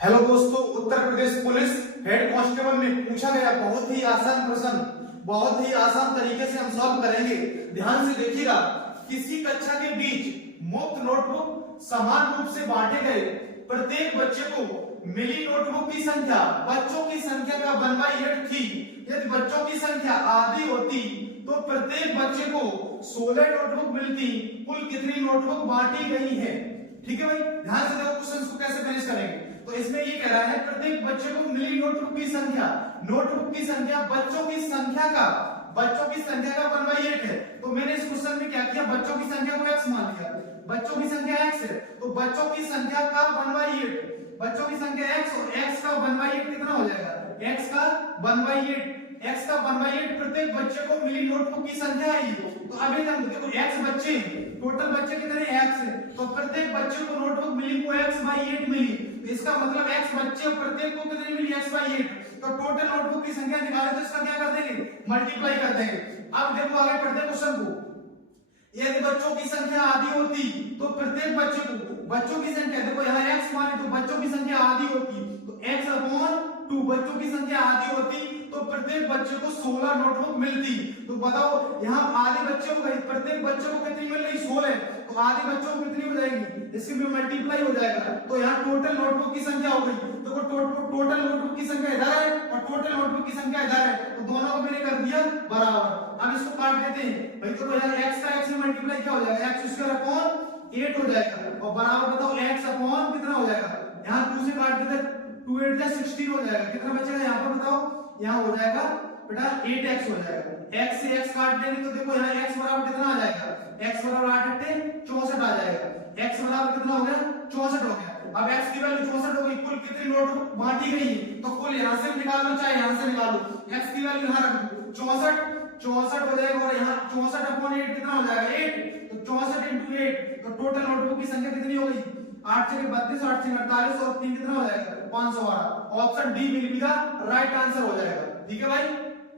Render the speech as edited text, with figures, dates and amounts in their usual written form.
Hello दोस्तों, Uttar Pradesh police head constable में पूछा गया बहुत ही आसान प्रश्न, बहुत ही आसान तरीके से हम सॉल्व करेंगे। ध्यान से देखिएगा। किसी कक्षा के बीच मुफ्त नोटबुक समान रूप से बांटे गए, प्रत्येक बच्चे को मिली नोटबुक की संख्या बच्चों की संख्या का 1/8 थी। यदि बच्चों की संख्या आधी होती तो प्रत्येक बच्चे को 16 नोटबुक मिलती। कुल कितनी नोटबुक बांटी गई है? ठीक है भाई, ध्यान से देखो क्वेश्चन को कैसे फिनिश करेंगे। तो इसमें ये कह रहा है प्रत्येक बच्चे को मिली नोटबुक की संख्या बच्चों की संख्या का 1/8 है। तो मैंने इस क्वेश्चन में क्या किया, बच्चों की संख्या को x मान लिया। बच्चों की संख्या x है तो बच्चों की संख्या का 1/8, बच्चों की संख्या x और x का 1/8 कितना हो जाएगा? x का 1/8 प्रत्येक बच्चे को मिली नोटबुक की संख्या है। तो अभी हम देखो x बच्चे, टोटल बच्चे कितने x है, तो प्रत्येक बच्चे को नोटबुक मिली वो x/8 मिली। तो इसका मतलब x बच्चे प्रत्येक को कितनी मिली? x/8। तो टोटल नोटबुक की संख्या निकाले तो इसका क्या कर देंगे? मल्टीप्लाई कर देंगे। अब देखो आगे पढ़ते हैं क्वेश्चन को। यदि बच्चों की संख्या आधी होती तो प्रत्येक बच्चे को, बच्चों की संख्या देखो यहाँ x माने तो बच्चों की संख्या आधी होती तो x/2, बच्चों की संख्या आधी होती तो प्रत्येक बच्चे को 16 नोटबुक मिलती। तो बताओ यहाँ आधे बच्चे हो गई, प्रत्येक बच्चे को कितनी मिल रही? 16। तो आधे बच्चों को कितनी हो जाएगी? इसकी भी मल्टीप्लाई हो जाएगा। तो यहाँ टोटल नोटबुक की संख्या हो गई। तो टोटल नोटबुक की संख्या इधर है और टोटल नोटबुक की संख्या इधर है, तो दोनों को मैंने कर दिया बराबर। अब इसको काट देते हैं भाई। तो यहाँ x का x में मल्टीप्लाई क्या हो जाएगा? x² 8 हो जाएगा और बराबर बताओ x अपॉन कितना हो जाएगा? यहाँ 2 से काट देते 2 8 जा 16 हो जाएगा। कितना बचेगा यहाँ पर बताओ? यहाँ हो जाएगा बेटा 8x हो जाएगा। x से x काट देंगे तो देखो यहाँ x बराबर कितना आ जाएगा? x बराबर 8 8 64 आ जाएगा। x बराबर कितना हो गया? 64 हो गया। अब x की वैल्यू 64 हो गई। कुल कितनी नोटबुक बांटी गई? तो कुल यहाँ से निकाल लो चाहे यहाँ से निकाल लो। x की वैल्यू यहाँ रख दो 64 हो जाएगा और यहाँ 64/8 कितना हो जाएगा? 8। तो 64 × 8 तो टोटल नोटबुक की संख्या कितनी हो गई? 8 से 32 8 से 48 और 3 कितना हो जाएगा? 512। Option D will be the right answer हो जाएगा। ठीक है भाई।